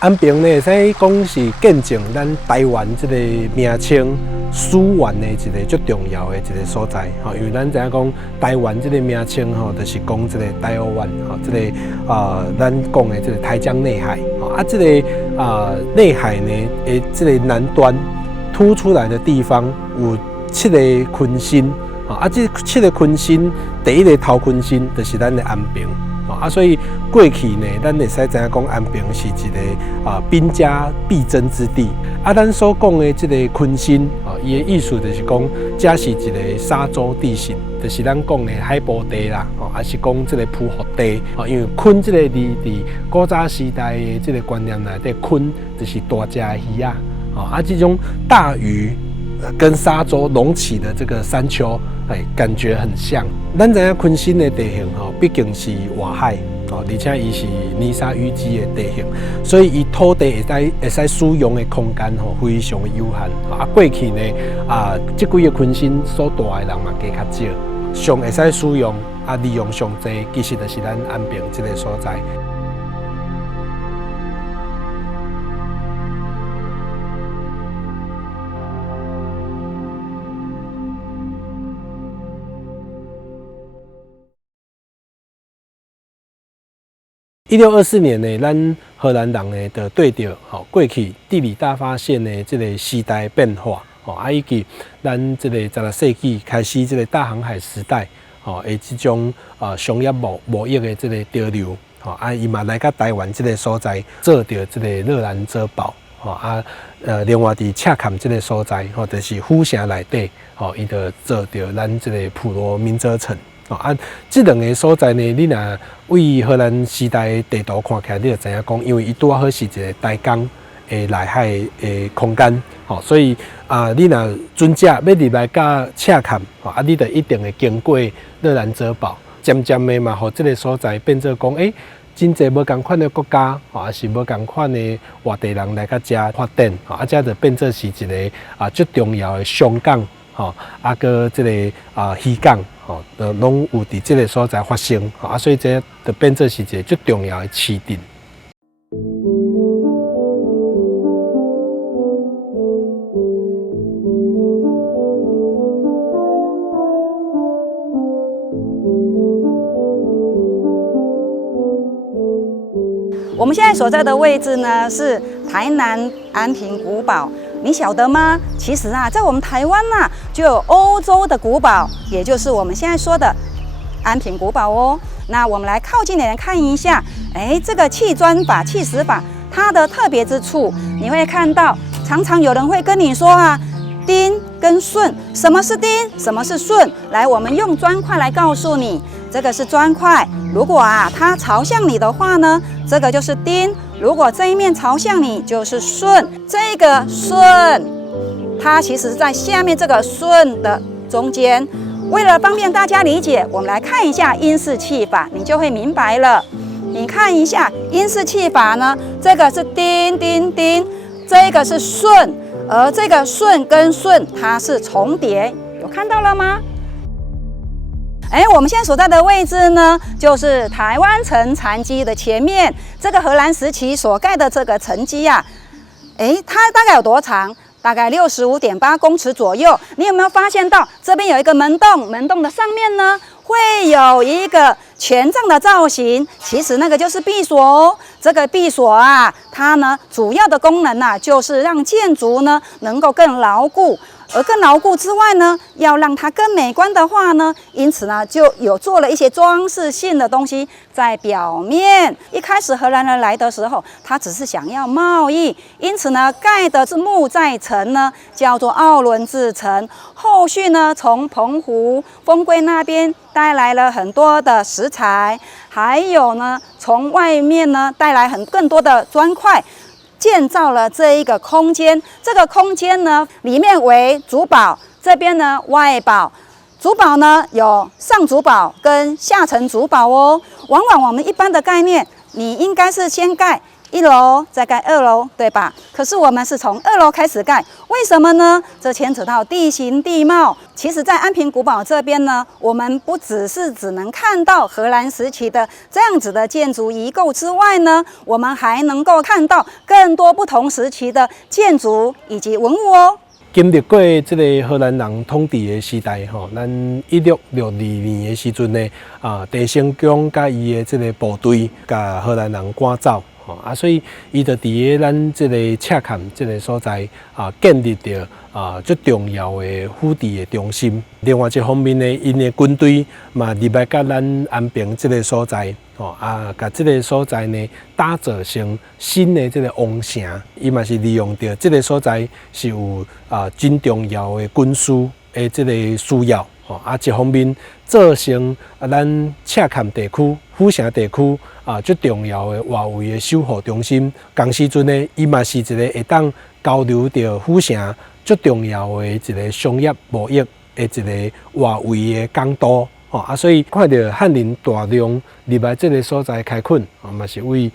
安平呢，会使讲是见证咱台湾这个名称史源的一个最重要的一个所在。吼，因为咱知影讲台湾这个名称吼，就是讲这个台湾吼，这个咱讲的这个台江内海。吼啊，这个内海呢，这个南端凸出来的地方有7个坤心。啊，这7个坤心，第一个头坤心就是咱的安平。啊，所以过去呢，咱会使知影讲安平是一个兵家必争之地。啊，咱所讲的这个昆心，伊的意思就是讲，这是一个沙洲地形，就是咱讲的海埔地啦，还是讲这个蒲河地。因为昆这个字伫古早时代的这个观念内底，昆就是大只的鱼啊。啊，这种大鱼跟沙洲隆起的这个山丘。感觉很像。咱知影昆心的地形毕竟是外海而且伊是泥沙淤积的地形，所以伊土地会使使用的空间非常的有限。过去呢这几个昆心所住的人嘛加较少，上会使使用利用上济，其实就是咱安平这个所在。1624年呢，咱荷兰人呢就对着过去地理大发现的这个时代变化，以及咱这个16世纪开始这个大航海时代，的这种商业贸易的这个潮流，伊嘛来到台湾这个所在做着这个热兰遮堡，另外伫赤坎这个所在，就是府城内底，伊就做着咱这个普罗民遮城。这2个所在呢，你若为荷兰时代地图看起来，你就知影讲，因为伊拄好是一个大江的内海的空间，所以你若船只要入来到赤坎，你就一定会经过热兰遮堡，渐渐的嘛，互这个所在变做讲，真侪无共款的国家，也是无共款的外地人来到遮发展，这就变做是一个最重要的商港，个这个渔港。拢有伫这个所在发生，所以这就变做是一个最重要的起点。我们现在所在的位置呢，是台南安平古堡。你晓得吗？其实在我们台湾就有欧洲的古堡，也就是我们现在说的安平古堡哦。那我们来靠近点看一下，这个砌砖法、砌石法，它的特别之处，你会看到，常常有人会跟你说钉跟顺，什么是钉，什么是顺？来，我们用砖块来告诉你，这个是砖块。如果它朝向你的话呢，这个就是钉。如果这一面朝向你，就是顺。这个顺，它其实在下面这个顺的中间。为了方便大家理解，我们来看一下英式砌法，你就会明白了。你看一下英式砌法呢，这个是钉钉钉，这个是顺，而这个顺跟顺它是重叠，有看到了吗？我们现在所在的位置呢，就是台湾城残基的前面，这个荷兰时期所盖的这个城基它大概有多长？大概65.8公尺左右。你有没有发现到这边有一个门洞？门洞的上面呢，会有一个权杖的造型，其实那个就是闭锁哦。这个闭锁它呢，主要的功能就是让建筑呢能够更牢固。而更牢固之外呢，要让它更美观的话呢，因此呢就有做了一些装饰性的东西在表面。一开始荷兰人来的时候，他只是想要贸易，因此呢盖的是木寨城呢，叫做奥伦治城。后续呢从澎湖、丰龟那边带来了很多的石材，还有呢从外面呢带来更多的砖块。建造了这一个空间，这个空间呢，里面为主堡，这边呢外堡。主堡呢有上主堡跟下层主堡哦。往往我们一般的概念，你应该是先盖1楼，再盖2楼，对吧？可是我们是从2楼开始盖，为什么呢？这牵扯到地形地貌。其实，在安平古堡这边呢，我们不只能看到荷兰时期的这样子的建筑遗构之外呢，我们还能够看到更多不同时期的建筑以及文物哦。经历过这个荷兰人统治的时代，咱1662年的时阵呢，郑成功甲伊的这个部队，甲荷兰人赶走，所以伊就伫个咱这个赤坎这个所在建立着最重要的府邸的中心。另外一方面呢，因的军队嘛入来甲咱安平这个所在。甲这个所在呢，打造成新的这个王城，伊嘛是利用着这个所在是有真重要的军事的这个需要，一方面造成咱赤坎地区、府城地区最重要的外围的守护中心。同时阵呢，伊嘛是一个会当交流着府城最重要的一个商业贸易的一个外围的港都。所以看到汉人大量入来这个所在开垦，嘛是为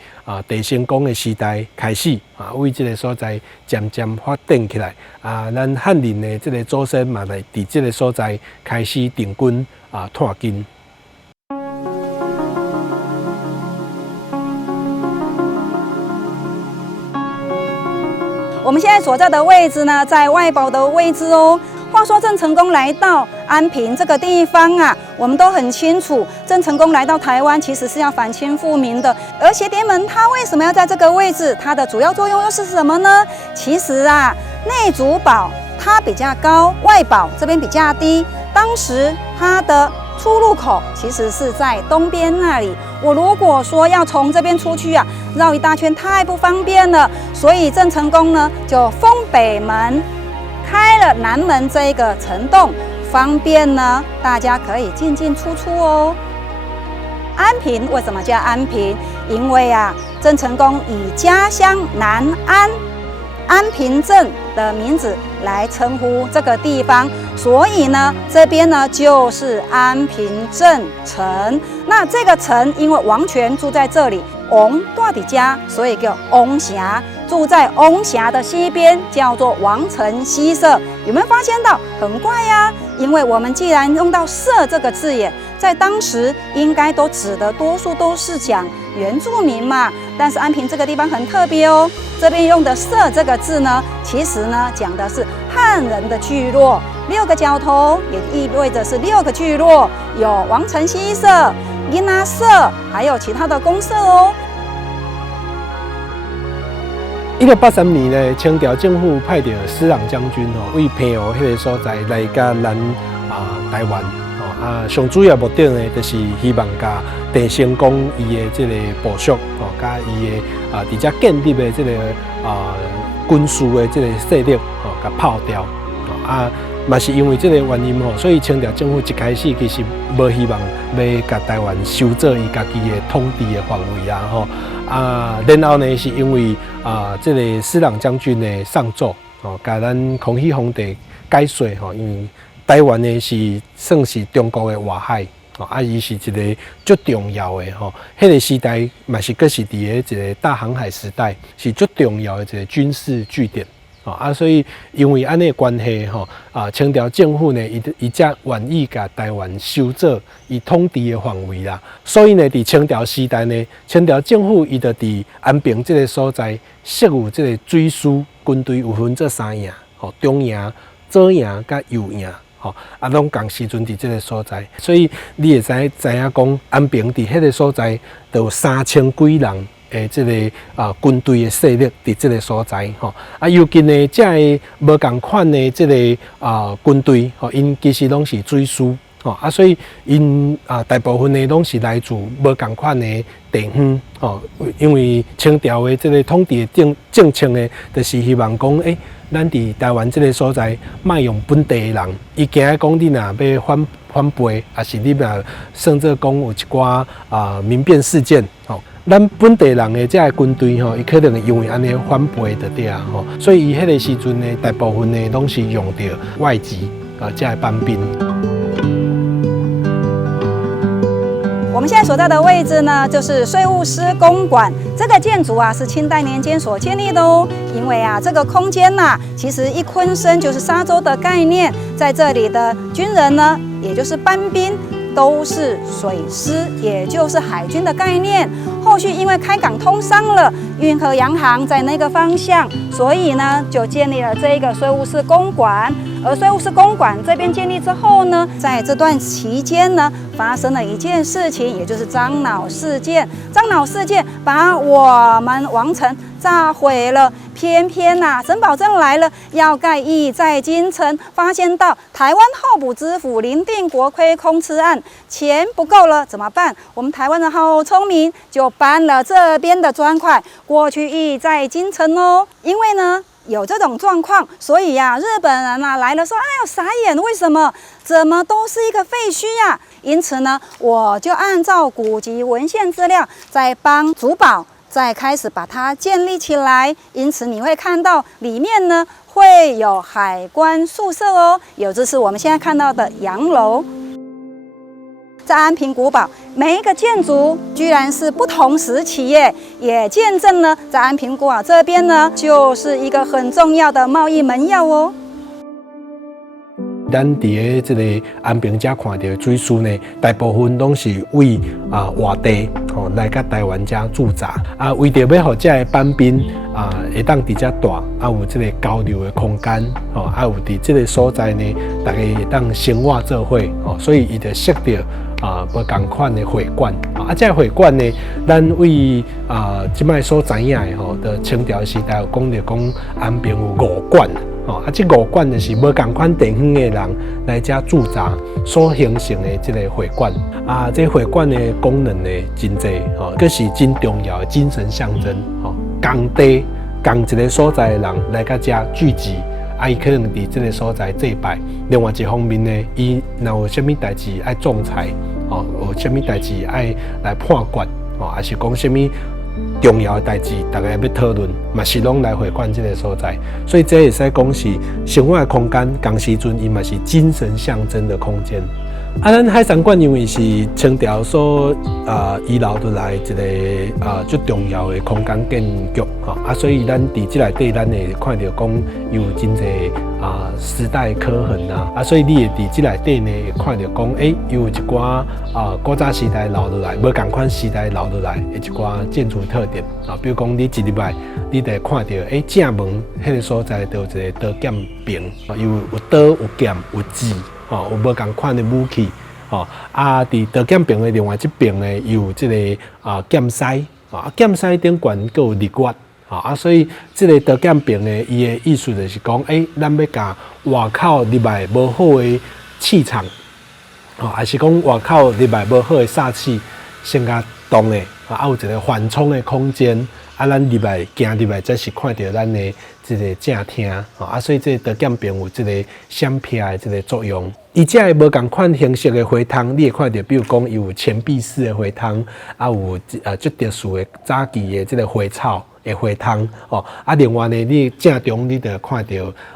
郑成功的时代开始，为这个所在渐渐发展起来。咱汉人的这个祖先嘛来伫这个所在开始定居探根。我们现在所在的位置呢，在外堡的位置哦。话说郑成功来到安平这个地方啊，我们都很清楚，郑成功来到台湾其实是要反清复明的。而鞋叠门它为什么要在这个位置？它的主要作用又是什么呢？其实啊，内主堡它比较高，外堡这边比较低。当时它的出入口其实是在东边那里。我如果说要从这边出去啊，绕一大圈太不方便了，所以郑成功呢就封北门。开了南门这一个城洞，方便呢，大家可以进进出出哦。安平为什么叫安平？因为啊，郑成功以家乡南安安平镇的名字来称呼这个地方，所以呢，这边呢就是安平镇城。那这个城，因为王权住在这里，王住在家，所以叫王城。住在翁峡的西边，叫做王城西社。有没有发现到很怪呀？因为我们既然用到社这个字眼，在当时应该都指的多数都是讲原住民嘛。但是安平这个地方很特别哦，这边用的社这个字呢，其实呢讲的是汉人的聚落，6个角头也意味着是6个聚落，有王城西社、囡仔社，还有其他的公社哦。1683年呢，清朝政府派着施琅将军为平湖迄个所在来甲咱台湾上主要目的呢，就是希望甲郑成功伊的这个部属甲伊的伫遮建立的这个军事的这个势力甲炮掉嘛是因为这个原因所以清朝政府一开始其实无希望要甲台湾收做伊家己的统治的范围然后呢，是因为这个施琅将军的上奏甲咱康熙皇帝解说因为台湾呢是算是中国的外海伊是一个最重要的迄个时代嘛是阁是伫个一个大航海时代，是最重要的一个军事据点。所以因为安尼的关系清朝政府呢，伊才愿意甲台湾收做伊统治的范围啦。所以呢，伫清朝时代呢，清朝政府伊就伫安平这个所在设有这个水师军队，有分做3营，中营、左营甲右营。拢同时阵伫这个所在，所以你会知影讲安平伫迄个所在，就有3000几人。这个军队的势力伫这个所在尤其呢，这个无共款的这个军队因其实拢是水师所以因大部分呢拢是来自无共款的地方因为清朝的这个统治的政策呢，就是希望讲咱伫台湾这个所在，莫用本地的人，伊惊讲你若要反背，还是你若甚至讲有一寡民变事件咱本地人的这个军队伊可能因为安尼反背就对所以伊迄个时阵呢，大部分呢拢是用到外籍这个班兵。我们现在所在的位置呢，就是税务司公馆。这个建筑啊，是清代年间所建立的哦。因为啊，这个空间呐，其实一昆生就是沙洲的概念，在这里的军人呢，也就是班兵，都是水师，也就是海军的概念。后续因为开港通商了，运河洋行在那个方向，所以呢，就建立了这个税务司公馆。而税务司公馆这边建立之后呢，在这段期间呢，发生了一件事情，也就是樟脑事件。樟脑事件把我们王城炸毁了。偏偏沈葆桢来了，要盖义在京城，发现到台湾候补知府林定国亏空吃案，钱不够了，怎么办？我们台湾人好聪明，就搬了这边的砖块过去义在京城哦。因为呢，有这种状况，所以呀，日本人来了说，哎呦傻眼，为什么？怎么都是一个废墟呀？因此呢，我就按照古籍文献资料，再帮主保再开始把它建立起来。因此你会看到里面呢会有海关宿舍哦，这是我们现在看到的洋楼。在安平古堡，每一个建筑居然是不同时期耶，也见证了在安平古堡这边呢，就是一个很重要的贸易门钥哦。咱伫个这个安平遮看到的水师呢，大部分拢是为外地来甲台湾遮驻扎为着要互遮个班兵会当伫遮住有这个交流的空间有伫这个所在呢，大家会当生活做伙所以伊就设定无同款的会馆这个会馆呢，咱为即摆所知影的的清朝时代有讲着讲安平有5馆。这5馆就是无同款地方的人来遮驻扎所形成的这个会馆这会馆的功能呢真侪佫是真重要的精神象征同地同一个所在的人来到遮聚集伊可能伫这个所在祭拜。另外一方面呢，伊若有啥物代志爱仲裁有啥物代志爱来判决还是讲啥物重要的代志，大家要讨论，嘛是拢来会馆这个所在，所以这会使讲是生活的空间，同时阵伊嘛是精神象征的空间。咱海参馆因为是清朝所遗留落来一个最重要的空间建筑所以咱伫这内底咱会看到讲有真侪时代刻痕所以你会伫这内底呢会看到讲有一寡古早时代留落来，无同款时代留落来的一寡建筑特点比如讲你一入来，你就会看到正门迄个所在就有一个刀剑柄有刀有剑有戟。有无同款的武器，伫刀剑柄的另外一边呢，有这个剑鞘，剑鞘顶悬佫有日月，所以这个刀剑柄呢，伊的意思就是讲，咱要甲外口入来无好的气场，还是讲外口入来无好的煞气，先甲动的，有一个缓冲的空间。咱入来行入来，才是看到咱的这个正厅所以这个刀剑柄有这个闪避的这个作用。伊这个无同款形式的花汤，你会看到，比如讲有钱币式的花汤，有最特殊的早期的这个花草的花汤另外呢，你正中你就看到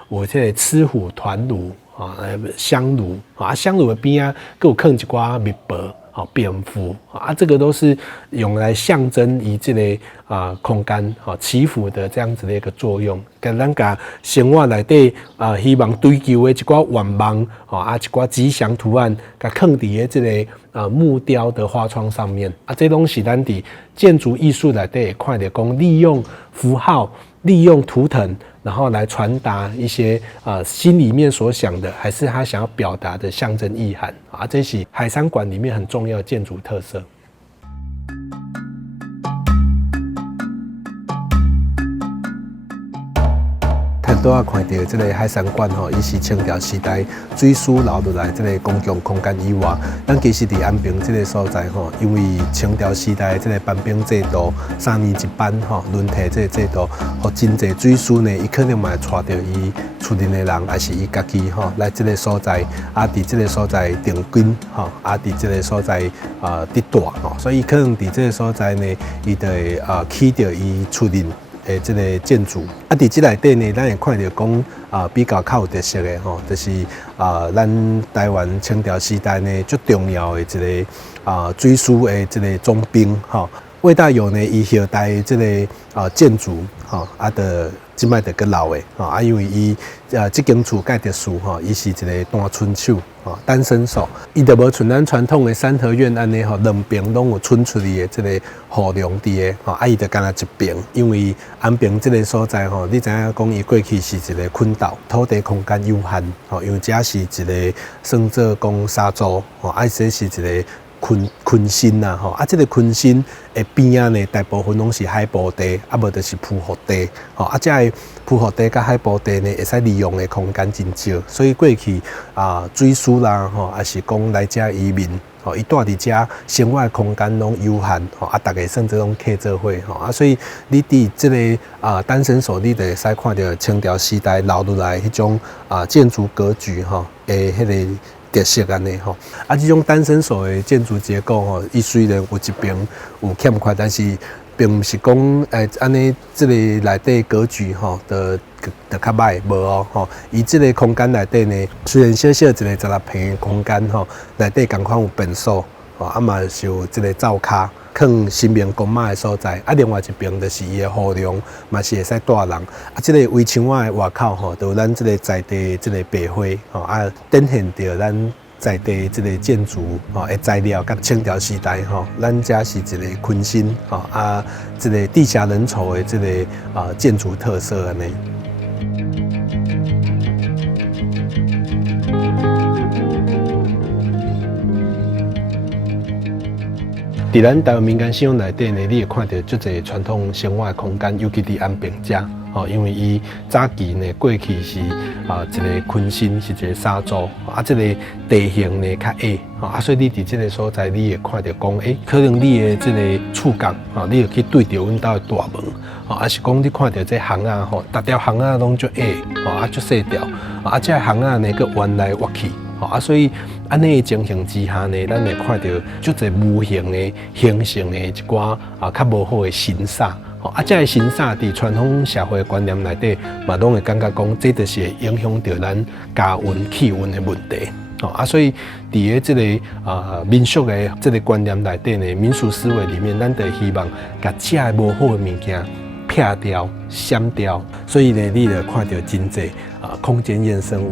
有这个吃虎团炉香炉香炉的边佫有放一寡密宝。蝙蝠这个都是用来象征以这个空间祈福的这样子的一个作用，跟咱甲生活内底希望追求的一寡愿望一寡吉祥图案，甲放伫这个木雕的花窗上面这拢是咱伫建筑艺术内底会看到讲利用符号、利用图腾，然后来传达一些心里面所想的，还是他想要表达的象征意涵这是海参馆里面很重要的建筑特色。拄仔看到这个海参馆伊是清朝时代水师留落来这个公共空间以外，咱其实伫安平这个所在因为清朝时代这个班兵制度，3年一班轮替这个制度，互真侪水师呢，伊可能嘛会带着伊厝邻的人，还是伊家己来这个所在，伫这个所在定居伫这个所在伫住所以可能伫这个所在呢，伊就会起着伊厝邻的这个建筑。啊，伫即内底呢，咱会看到讲比较较有特色的吼，就是咱台湾清朝时代呢最重要的一个水师的这个总兵吼。魏大友呢，伊后代这个建筑吼，的即摆就搁留的吼，因为伊即间厝介特殊吼，伊是一个单亲手吼，单身手，伊就无像咱传统的三合院安尼吼，两边拢有伸出去的这个护梁伫的吼，伊就干那一边，因为安平这个所在吼，你知影讲伊过去是一个困岛，土地空间有限吼，因为遮是一个算做讲沙洲吼，这是一个。昆新呐吼，这个昆新的边仔呢，大部分拢是海埔地，无就是铺河地，吼，这个铺河地甲海埔地呢，会使利用的空间真少，所以过去水师啦，吼，也是讲来遮移民，吼，伊住伫遮生活的空间拢有限，吼，大家算做拢客做伙，吼，所以你伫这个单身所，你就会使看到清朝时代留落来迄种建筑格局，吼，迄个。特色安尼吼，这种单身所的建筑结构吼，伊虽然有一边有欠缺，但是并毋是讲安尼这个内底格局吼的较歹无哦吼。伊这个空间内底呢，虽然小小一个16平的空间吼，内底共款有便所吼，嘛是有这个灶骹。放新明公妈的所在，另外一边就是伊的护梁，嘛是会使带人。这个围墙仔的外口吼，就有咱这个在地这个白花吼，展现着咱在地这个建筑吼的材料，甲清朝时代吼，咱遮是一个昆新吼这个地下人稠的这个建筑特色安尼。伫咱台湾民间信仰内底呢，你会看到足侪传统生活的空间，尤其伫安平遮，吼，因为伊早期呢过去是一个昆新，是一个沙洲，这个地形呢较矮，所以你伫这个所在，你会看到讲，可能你的这个触角，你会去对着阮兜的大门，还是讲你看到这巷仔吼，逐条巷仔拢足矮，足细条，这个巷仔呢个弯来弯去。所以安尼的情形之下呢，咱会看到足侪无形的形成的一寡较无好的形煞。这个形煞伫传统社会观念内底，嘛拢会感觉讲，这就是会影响到咱家运气运的问题。所以伫个这个民俗的这个观念内底呢，民俗思维里面，咱就希望甲这个无好的物件撇掉、删掉。所以呢，你就看到真侪空间衍生物。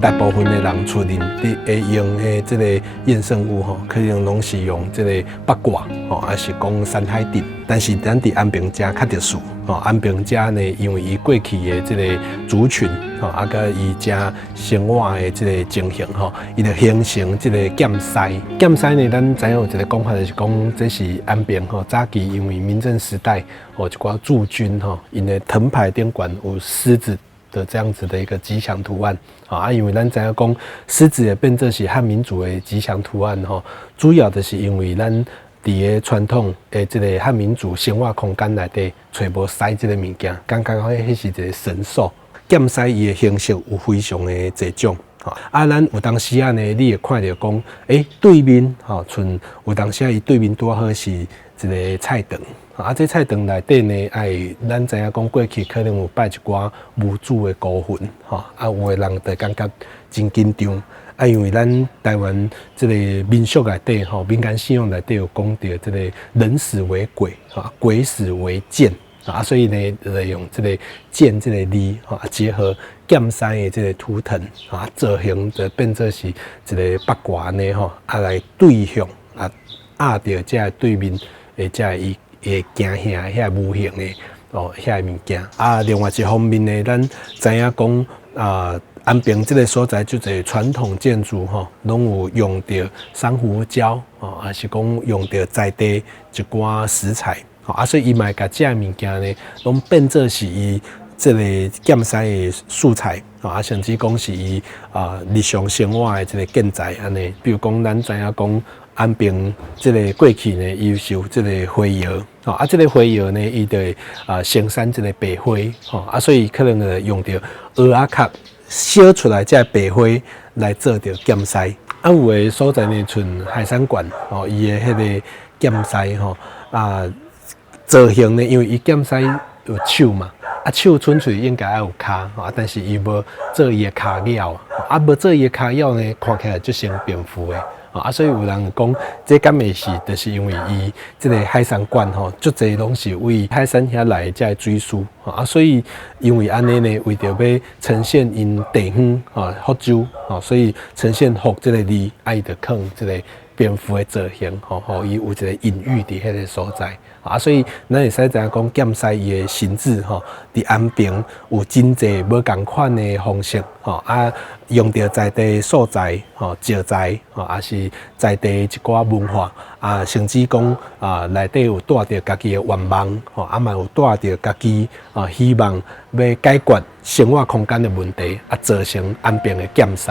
大部分的人厝里会用的这个衍生物吼，可能拢是用这个八卦吼，还是讲山海镇。但是咱伫安平遮较特殊吼，安平遮呢，因为伊过去的这个族群吼，甲伊遮生活的这个情形吼，伊就形成这个剑西。剑西呢，咱知影有一个讲法，就是讲这是安平吼，早期因为民政时代吼，一寡驻军吼，因的藤牌顶管有狮子的这样子的一个吉祥图案因为咱知影讲狮子也变作是汉民族的吉祥图案主要的是因为咱伫个传统的这个汉民族生活空间内底找无狮这个物件，感觉迄是一个神兽。剑狮伊的形式有非常的侪种咱有当时呢，你会看到讲，对面像有当时伊对面拄好是一个菜场。这菜场内底呢，咱知影讲过去可能有摆一寡无主的孤魂，有的人就感觉真紧张。因为咱台湾这个民俗内底民间信仰内底有讲到这个人死为鬼，鬼死为剑。所以呢，用这个剑这个字结合剑西的这个图腾造型，就变作是一个八卦呢来对向压着这对面的这伊会惊吓遐无形的遐物件另外一方面呢，咱知影讲安平这个所在就侪传统建筑拢有用到珊瑚礁还是讲用到在地一寡食材所以伊嘛甲这物件呢，拢变作是伊这个剑西的素材甚至讲是伊日常生活的这个建材安尼。比如讲，咱知影讲安平这个过去呢，伊是有这个花窑这个花窑呢，伊就生产这个白花所以可能用到蚵仔壳烧出来这白花来做着剑西。有的所在呢，像海参馆伊的迄个剑西造型呢，因为伊剑西有手嘛，手纯粹应该要有骹，但是伊无做伊的骹料，无做伊的骹料呢，看起来就像蝙蝠的。所以有人讲，这敢会是，就是因为伊这个海参馆足侪拢是为海参遐来的这水素，所以因为安尼呢，为着要呈现因地方福州，所以呈现福这个字，爱着放这个蝙蝠的造型，伊有一个隐喻伫迄个所在。所以咱会使知影讲，剑西伊的神志伫安平有真济无共款的方式，用到在地素材，石材，也是在地一寡文化，甚至讲内底有带着家己的愿望，嘛有带着家己希望要解决生活空间的问题，造成安平的剑西。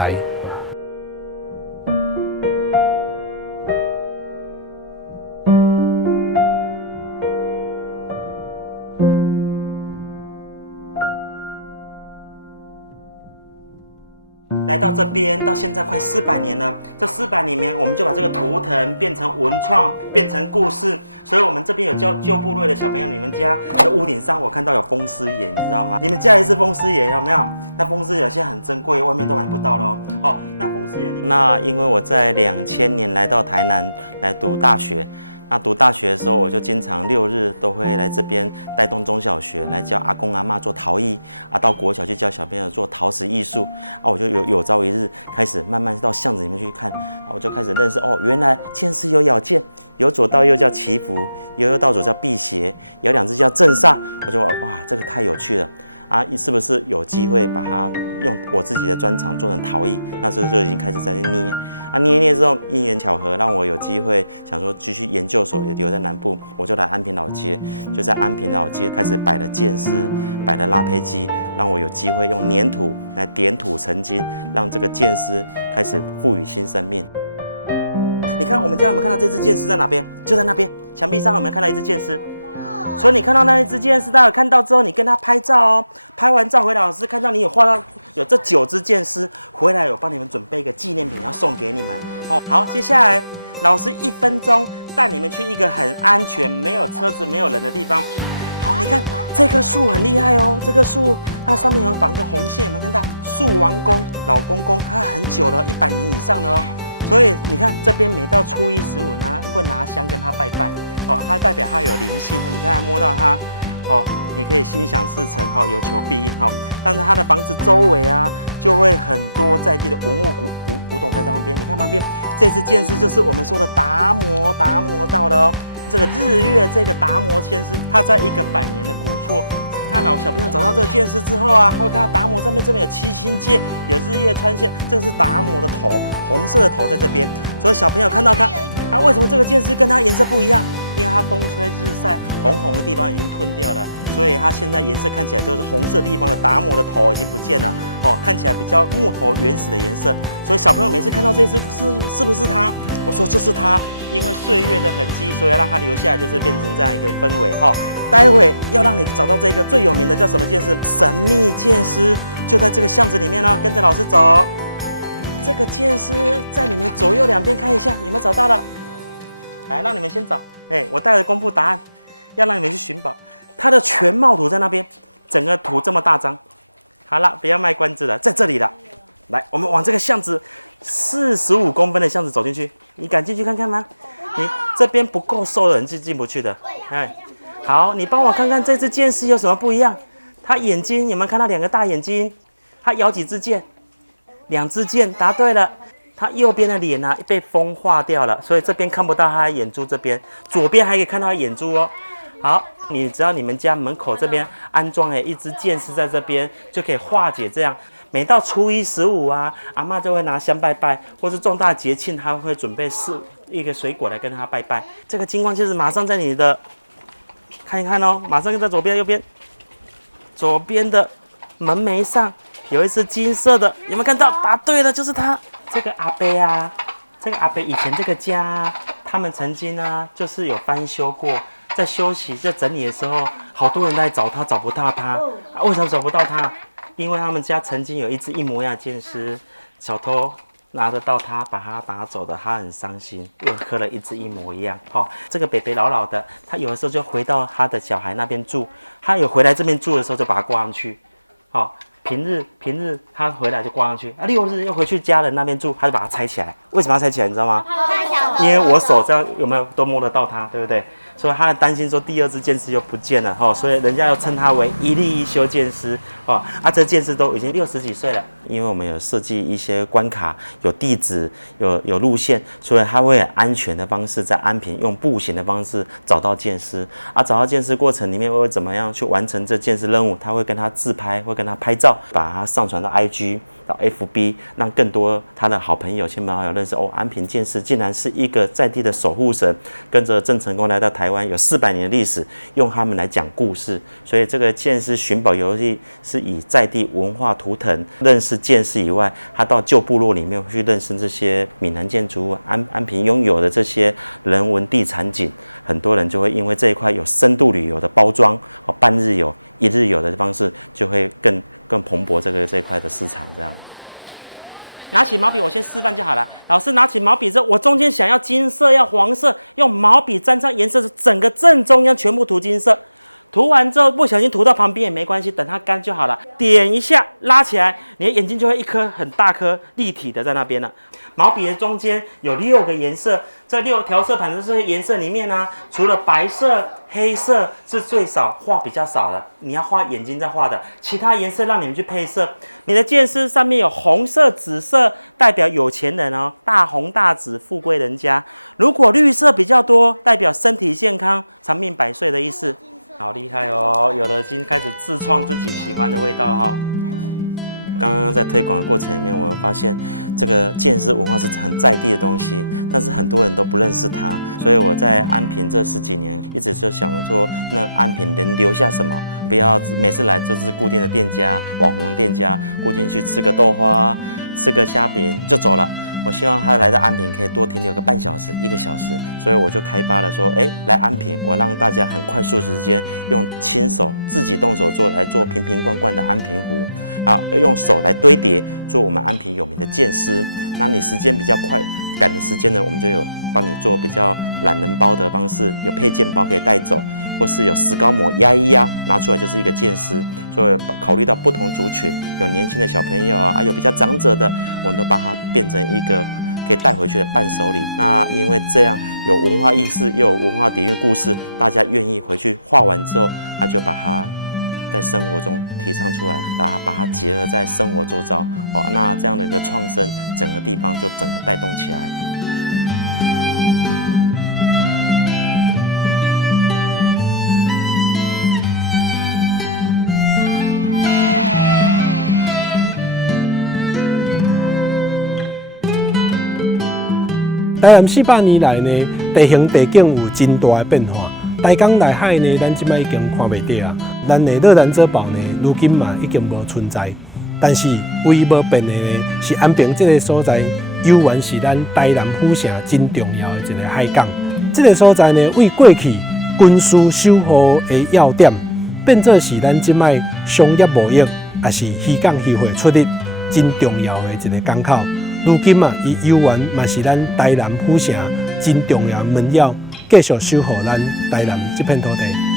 来到这边，到现在快400年了。这400年里面，我们就把这个图腾变成文创，变成故事。所以，我们这边有教旧部落的小朋友，你们家的屋顶上，我看到有风狮岩，你知道吗？你们家也是风狮岩，有没有？那风狮岩现在很珍贵，外面都买不到了哦。那风狮岩，那因为我在2000年来到台南来读大学。那读大学的时候，我就经常6日都会来这边带动中小学来教阿公阿嬷做陶艺到国小去教小朋友做陶瓷艺术我就有朝一日开始慢慢到巷子里面去看我就开始认识原来剑狮有咬剑，由左到右叫祈福，由右到左叫辟邪，有2只叫镇煞，我就哇，这个太有趣了。是不是有机会把它用我自己的专长做成陶艺？那时候就已经开始在捏捏之后，因缘巧合让我有机会想说继续研究所也留在南部，我就来安平老街，就在安平老街开始摆了剑狮，摆了拉坯机，让我有机会用粘土来点土成金，让这个剑狮开始赋予新生命。你看我们家有没有看到这只剑狮在哪边？就在那边墙壁上有没有看到一只剑狮？所以你看到那一只剑狮，待会看到之后，你跟他拍照哦。拍完照回来，老师看到你有画到有这9只剑狮，回来有帮你们准备一个纪念品要送给你们。好，接下来老师1分钟带你们去一个很安全、没有车子、没有人的地方。好，你看这棵树很厉害哦，这棵树它上面有绑个红线，有没有看到？树王公老公公，它很久了，100年以上了哦。所以你看这边每到初一、15呢，会拿香跟他拜拜。它代表它有灵性，你看摸到它，你可以心想事成，有求必应，但是它的房子周围就会很多在地的文物古董在旁边。你看旁边这只剑狮就是我们说的达摩到了哦。这个日月这个达摩剑狮，它在一个100年的古厝。那老小朋友找到这个剑狮之后会看到达摩上面这边有7星界，有日月穿线，这个是达摩的头，红色的头在这边。所以小朋友看到它，为什么这个剑狮跟它颜色不一样？因为它风吹日晒，红的地方已经褪掉了，所以它现在颜色看起来就是红色地方的达摩的头已经不见了，看起来比较木头原始的颜色。所以小朋友每次看到这只是不是它？我说就是它，因为岁月的痕迹，所以让它留下来，就是变成这样一个氛围待会要让你找到这个最有名的叫什么剑狮？神秘剑狮，就在这个巷子里面跟着老师走。这个剑狮在你们左右两边看一下，有没有找到了？来，让你们先找。我带着公布答案，要让你们去寻宝。它的全貌图在那边，整个图这么大张。好了，不要卖关子了，在这里了。来，我们往这个巷子45公分的巷子走进去，你敢进去看看吗？你这边不够瘦的人是进不去的。好，你帮我看看这只剑狮有什么不一样？它眼睛有没有看到2个大眼睛？它咬几支箭？2支箭，答对了。它右边的脸被风化掉了，所以这边看不到它的眼珠，这边左边还可以看到它眼珠哦。好，你只要你们家门口这边安装了一只剑狮在这边，就可以化解这样。每到初一、15阿嬷就会拿香拜拜，或是重大节庆，她会准备一个水果来跟她拜拜。这个金光就是马上在你的看一看哦，马上就在左边、右边，左边的门楣上有一只金色的，有没有看到？答对了，就是它。这个阿伯这个阿伯以前这个家他们曾经就是有翻修过，在休息在整理的时候，好多人来找他，找不到他。为什么找不到他？因为他们家曾经有一只一模一样的剑狮，小偷拿得到它，把它拿走的，他很伤心，又刻了一只一模一样。好，这个北北老老的，他有的时候就回到他的小孩那边住，他有回来这边住的时候就把它挂上去。好，平日他回来就挂上去，6日又回去家人那边住，他就把它拆起来。为什么要拆起来？你知道吗？因为我手这样有没有都摸得到它，对不对？所以他很担心说第2支剑师又不见了哈，所以人家要称他为一立一休剑师哦。这剑师都已经60几岁了，因为我们有设计一些关卡，有地址，有路线，所以他会很安全的方式在安平用步行的方式找到剑师。找到剑师过程里面会怎么样去完成这剑师任务？他会跟他自拍，会跟他拍照，把它上传到 IG。到 FB， 让更多他的好朋友、亲朋好友认识安平剑师竟然是一个在地的守护神，跟着郑成功来到台湾，有400年的历史，用他们来讲故事。所以这个剑师寻宝游戏是以在地文化图腾认识剑师以外，他到旧部落里面去认识这些闽南建筑物、安平拥有的这些人文地产景，很多人就会因为这一块有深度旅游的包装，半日游、1日游的方式，就会更蓬勃这一块的市场。这样，拿起毛笔，我先示范就好了。老师拿起毛笔之后，我中间想要金色，要黄色，用毛笔沾上颜色，整个正中央全部涂金色。涂完之后不小心涂到旁边也没关系，等它干就好了。点一下，拉起来，你的眼睛就会一颗很大颗立体的在那边了。毛笔的中间有6个颜色，这6条色盘的这些颜色里面呢，除了白色、黑色是最少画比较少的，你要画眼睛再画的，其他颜色让你们去配色。你的剑师上面有红色、紫色，代表有钱人哦，大红大紫，富贵人家。如果绿色比较多，代表身体健康、长命百岁的意思。好厉害哦！有的已经开始自创自己喜欢的味道哈。刚刚在推广的过程里面，我发现这个剑师文化是很在地的东西，但是很多人都不认识它。所以我在安平这10几年，一直就想说，那安平能留下什么？不要每次来就是固定的店家、网红店家，固定去吃个豆花、吃个虾饼就走了。我希望他来到安平可以多停留个半小时、1个小时，所以我就开发了说，来安平，我让大家很快速的时间用亲手自己动手做来做瓶瓶罐罐的安平壶，用手来堆叠做我们安平有名的剑师。那你时间比较快赶的时间呢，我们就有帮你做比较懒人包的方式，有配件包可以带走，或是有石膏模压一压，拿出来就是一个剑师。所以考虑到不同族群，有年轻的小朋友有比较长者的，我们都把它变成一个可以带回去的伴手礼。那因为这样有文化意识，又有文化底蕴故事，大家愿意回去画完之后，他就把它在生活中提倡出来，把它结合在生活周遭。那这样的一个创生，整个地方就整个带动起来。台南400年来呢，地形地景有真大的变化。台江内海呢，咱即摆已经看袂到啊。咱的乐兰遮堡呢，如今嘛已经无存在。但是唯一无变的呢，是安平这个所在，犹原是咱台南府城真重要的一个海港。这个所在呢，为过去军事守护的要点，变作是咱即摆商业贸易，也是渔港渔会出入真重要的一个港口。如今嘛，伊犹原嘛是咱台南府城真重要的门要，继续守护咱台南这片土地。